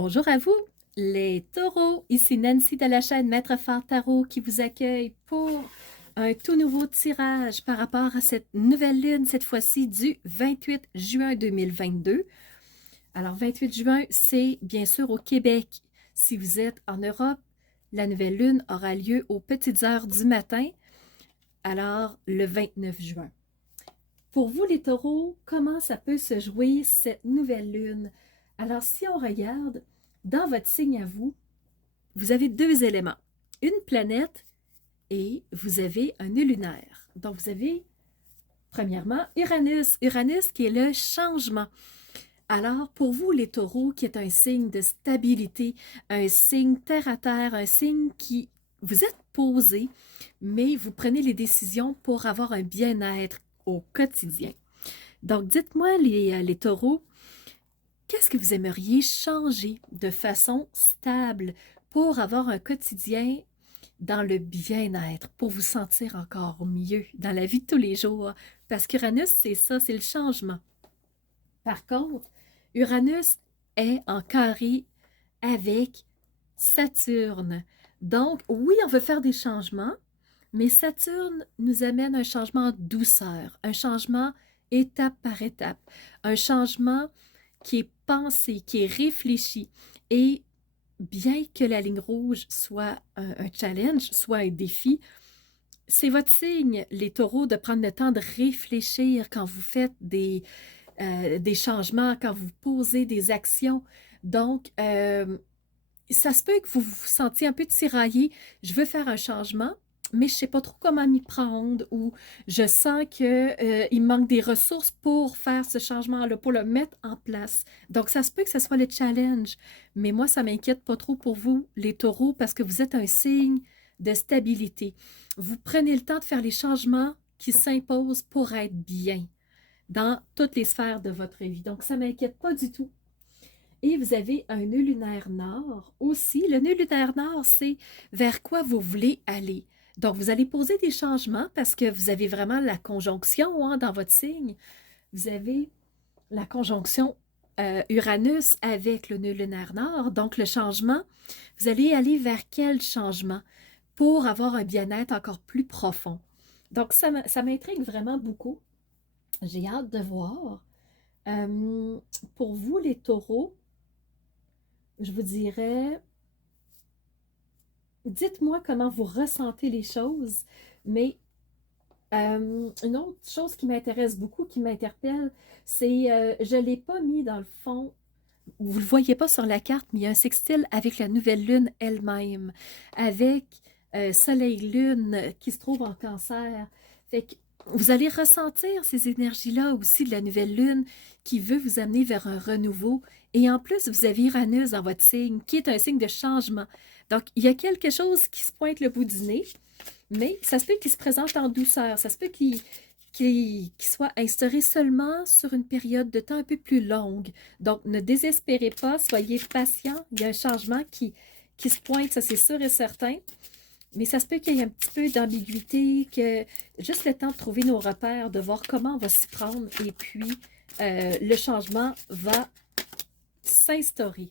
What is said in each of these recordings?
Bonjour à vous, les taureaux. Ici Nancy de la chaîne Maître Phare Tarot qui vous accueille pour un tout nouveau tirage par rapport à cette nouvelle lune, cette fois-ci du 28 juin 2022. Alors, 28 juin, c'est bien sûr au Québec. Si vous êtes en Europe, la nouvelle lune aura lieu aux petites heures du matin, alors le 29 juin. Pour vous, les taureaux, comment ça peut se jouer cette nouvelle lune? Alors, si on regarde dans votre signe à vous, vous avez deux éléments, une planète et vous avez un nœud lunaire. Donc, vous avez, premièrement, Uranus. Uranus qui est le changement. Alors, pour vous, les taureaux, qui est un signe de stabilité, un signe terre à terre, un signe qui, vous êtes posé, mais vous prenez les décisions pour avoir un bien-être au quotidien. Donc, dites-moi, les taureaux, qu'est-ce que vous aimeriez changer de façon stable pour avoir un quotidien dans le bien-être, pour vous sentir encore mieux dans la vie de tous les jours? Parce qu'Uranus, c'est ça, c'est le changement. Par contre, Uranus est en carré avec Saturne. Donc, oui, on veut faire des changements, mais Saturne nous amène un changement en douceur, un changement étape par étape, un changement qui est pensé, qui est réfléchi. Et bien que la ligne rouge soit un challenge, soit un défi, c'est votre signe, les taureaux, de prendre le temps de réfléchir quand vous faites des changements, quand vous posez des actions. Donc, ça se peut que vous vous sentiez un peu tiraillé. Je veux faire un changement, mais je ne sais pas trop comment m'y prendre, ou je sens qu'il manque des ressources pour faire ce changement-là, pour le mettre en place. Donc, ça se peut que ce soit le challenge. Mais moi, ça ne m'inquiète pas trop pour vous, les taureaux, parce que vous êtes un signe de stabilité. Vous prenez le temps de faire les changements qui s'imposent pour être bien dans toutes les sphères de votre vie. Donc, ça ne m'inquiète pas du tout. Et vous avez un nœud lunaire nord aussi. Le nœud lunaire nord, c'est vers quoi vous voulez aller. Donc, vous allez poser des changements parce que vous avez vraiment la conjonction dans votre signe. Vous avez la conjonction Uranus avec le nœud lunaire nord. Donc, le changement, vous allez aller vers quel changement pour avoir un bien-être encore plus profond. Donc, ça m'intrigue vraiment beaucoup. J'ai hâte de voir. Euh, pour vous, les taureaux, je vous dirais, dites-moi comment vous ressentez les choses, mais une autre chose qui m'intéresse beaucoup, qui m'interpelle, c'est, je ne l'ai pas mis dans le fond, vous ne le voyez pas sur la carte, mais il y a un sextile avec la nouvelle lune elle-même, avec Soleil-Lune qui se trouve en Cancer. Fait que vous allez ressentir ces énergies-là aussi de la nouvelle lune qui veut vous amener vers un renouveau. Et en plus, vous avez Uranus dans votre signe, qui est un signe de changement. Donc, il y a quelque chose qui se pointe le bout du nez, mais ça se peut qu'il se présente en douceur. Ça se peut qu'il soit instauré seulement sur une période de temps un peu plus longue. Donc, ne désespérez pas, soyez patient. Il y a un changement qui se pointe, ça c'est sûr et certain. Mais ça se peut qu'il y ait un petit peu d'ambiguïté, que juste le temps de trouver nos repères, de voir comment on va s'y prendre, et puis le changement va s'instaurer.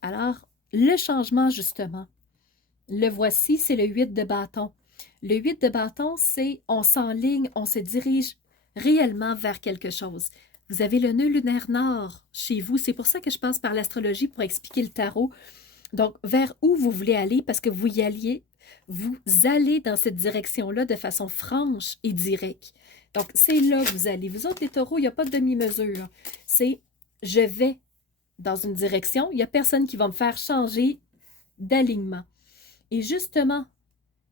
Alors, le changement, justement, le voici, c'est le 8 de bâton. Le 8 de bâton, c'est on s'enligne, on se dirige réellement vers quelque chose. Vous avez le nœud lunaire nord chez vous. C'est pour ça que je passe par l'astrologie pour expliquer le tarot. Donc, vers où vous voulez aller, parce que vous allez dans cette direction-là de façon franche et directe. Donc, c'est là que vous allez. Vous autres, les taureaux, il n'y a pas de demi-mesure. C'est je vais dans une direction. Il n'y a personne qui va me faire changer d'alignement. Et justement,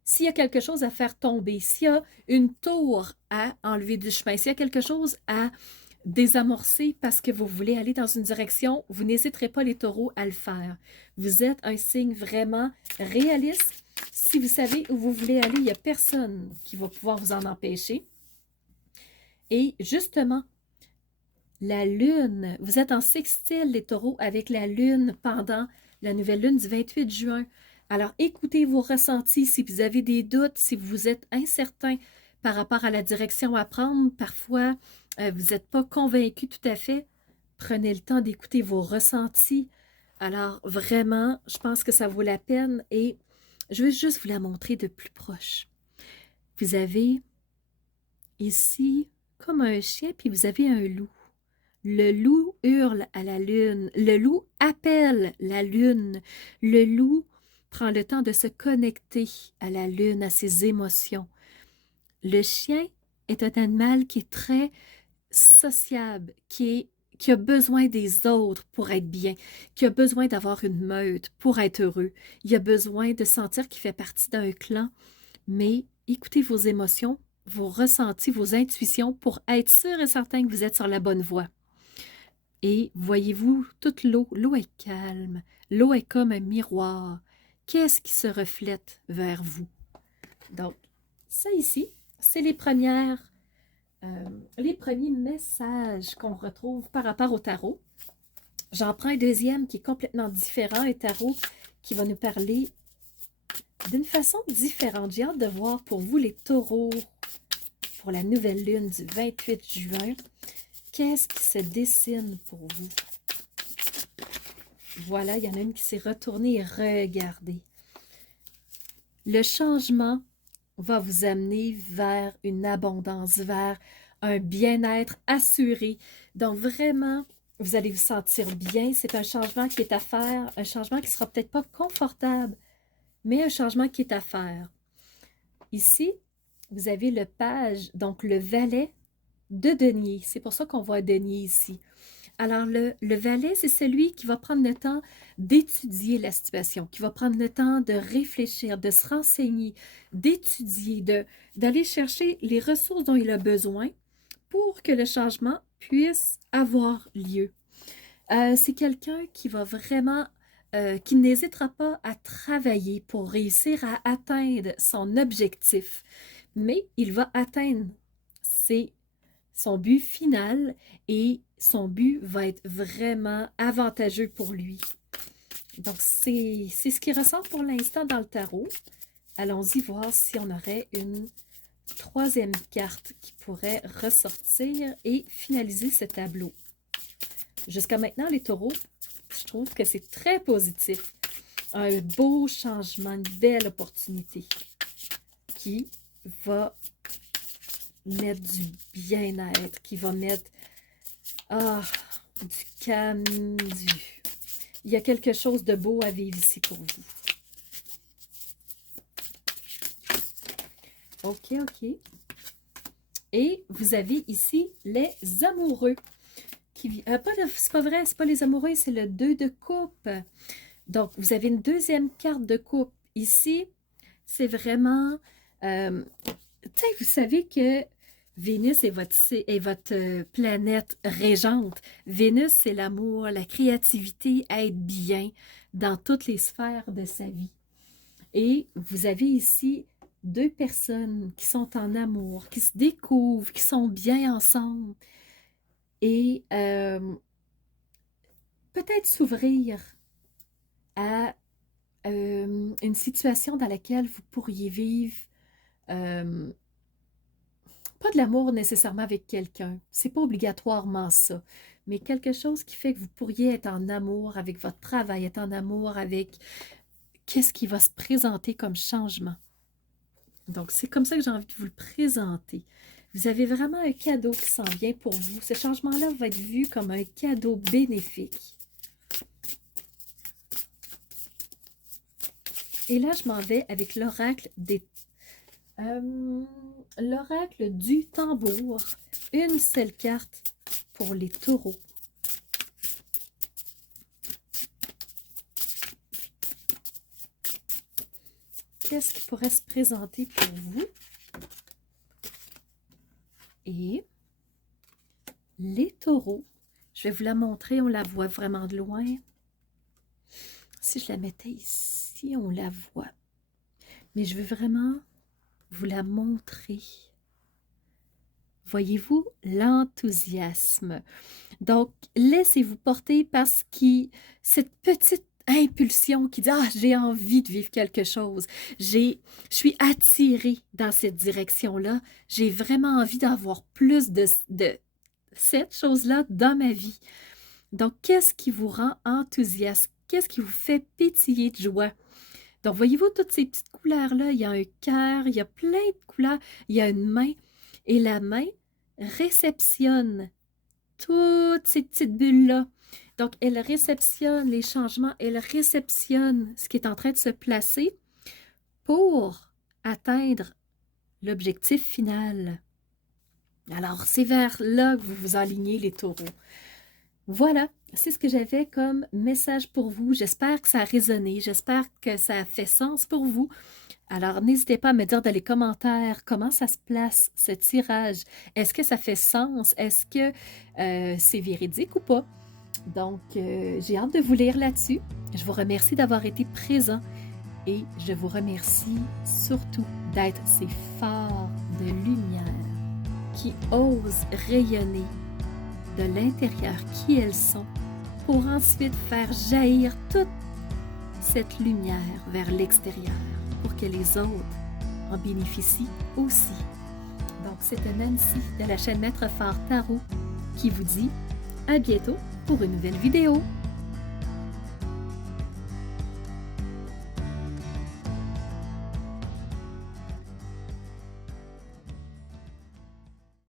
s'il y a quelque chose à faire tomber, s'il y a une tour à enlever du chemin, s'il y a quelque chose à désamorcer parce que vous voulez aller dans une direction, vous n'hésiterez pas, les taureaux, à le faire. Vous êtes un signe vraiment réaliste. Si vous savez où vous voulez aller, il n'y a personne qui va pouvoir vous en empêcher. Et justement, la lune, vous êtes en sextile, les taureaux, avec la lune pendant la nouvelle lune du 28 juin. Alors, écoutez vos ressentis si vous avez des doutes, si vous êtes incertain par rapport à la direction à prendre. Parfois, vous n'êtes pas convaincu tout à fait. Prenez le temps d'écouter vos ressentis. Alors, vraiment, je pense que ça vaut la peine et je vais juste vous la montrer de plus proche. Vous avez ici comme un chien, puis vous avez un loup. Le loup hurle à la lune. Le loup appelle la lune. Le loup prend le temps de se connecter à la lune, à ses émotions. Le chien est un animal qui est très sociable, qui a besoin des autres pour être bien, qui a besoin d'avoir une meute pour être heureux. Il a besoin de sentir qu'il fait partie d'un clan, mais écoutez vos émotions, vos ressentis, vos intuitions pour être sûr et certain que vous êtes sur la bonne voie. Et voyez-vous, toute l'eau, l'eau est calme, l'eau est comme un miroir. Qu'est-ce qui se reflète vers vous? Donc, ça ici, c'est les premiers messages qu'on retrouve par rapport au tarot. J'en prends un deuxième qui est complètement différent, un tarot qui va nous parler d'une façon différente. J'ai hâte de voir pour vous les taureaux, pour la nouvelle lune du 28 juin. Qu'est-ce qui se dessine pour vous? Voilà, il y en a une qui s'est retournée et regardez. Le changement va vous amener vers une abondance, vers un bien-être assuré. Donc vraiment, vous allez vous sentir bien. C'est un changement qui est à faire, un changement qui ne sera peut-être pas confortable, mais un changement qui est à faire. Ici, vous avez le page, donc le valet de denier. C'est pour ça qu'on voit un denier ici. Alors, le valet, c'est celui qui va prendre le temps d'étudier la situation, qui va prendre le temps de réfléchir, de se renseigner, d'étudier, d'aller chercher les ressources dont il a besoin pour que le changement puisse avoir lieu. C'est quelqu'un qui va vraiment, qui n'hésitera pas à travailler pour réussir à atteindre son objectif, mais il va atteindre son but final et son but va être vraiment avantageux pour lui. Donc, c'est ce qu'il ressent pour l'instant dans le tarot. Allons-y voir si on aurait une troisième carte qui pourrait ressortir et finaliser ce tableau. Jusqu'à maintenant, les taureaux, je trouve que c'est très positif. Un beau changement, une belle opportunité qui va mettre du bien-être, qui va mettre du calme, il y a quelque chose de beau à vivre ici pour vous. OK, OK. Et vous avez ici les amoureux. C'est pas vrai, c'est pas les amoureux, c'est le 2 de coupe. Donc, vous avez une deuxième carte de coupe. Ici, c'est vraiment... vous savez que Vénus est votre planète régente. Vénus, c'est l'amour, la créativité, être bien dans toutes les sphères de sa vie. Et vous avez ici deux personnes qui sont en amour, qui se découvrent, qui sont bien ensemble. Et peut-être s'ouvrir à une situation dans laquelle vous pourriez vivre pas de l'amour nécessairement avec quelqu'un, c'est pas obligatoirement ça, mais quelque chose qui fait que vous pourriez être en amour avec votre travail, être en amour avec qu'est-ce qui va se présenter comme changement. Donc, c'est comme ça que j'ai envie de vous le présenter. Vous avez vraiment un cadeau qui s'en vient pour vous. Ce changement-là va être vu comme un cadeau bénéfique. Et là, je m'en vais avec l'oracle l'oracle du tambour. Une seule carte pour les taureaux. Qu'est-ce qui pourrait se présenter pour vous? Et les taureaux, je vais vous la montrer, on la voit vraiment de loin. Si je la mettais ici, on la voit. Mais je veux vraiment vous la montrer. Voyez-vous l'enthousiasme. Donc, laissez-vous porter parce que cette petite impulsion qui dit « Ah, j'ai envie de vivre quelque chose. Je suis attirée dans cette direction-là. J'ai vraiment envie d'avoir plus de cette chose-là dans ma vie. » Donc, qu'est-ce qui vous rend enthousiaste? qu'est-ce qui vous fait pétiller de joie? Donc, voyez-vous toutes ces petites couleurs-là? Il y a un cœur, il y a plein de couleurs, il y a une main. Et la main réceptionne toutes ces petites bulles-là. Donc, elle réceptionne les changements, elle réceptionne ce qui est en train de se placer pour atteindre l'objectif final. Alors, c'est vers là que vous vous alignez, les taureaux. Voilà, c'est ce que j'avais comme message pour vous. J'espère que ça a résonné, j'espère que ça a fait sens pour vous. Alors, n'hésitez pas à me dire dans les commentaires comment ça se place, ce tirage. Est-ce que ça fait sens? Est-ce que c'est véridique ou pas? Donc, j'ai hâte de vous lire là-dessus. Je vous remercie d'avoir été présent et je vous remercie surtout d'être ces phares de lumière qui osent rayonner de l'intérieur qui elles sont pour ensuite faire jaillir toute cette lumière vers l'extérieur pour que les autres en bénéficient aussi. Donc, c'était Nancy de la chaîne Maître Phare Tarot qui vous dit à bientôt pour une nouvelle vidéo.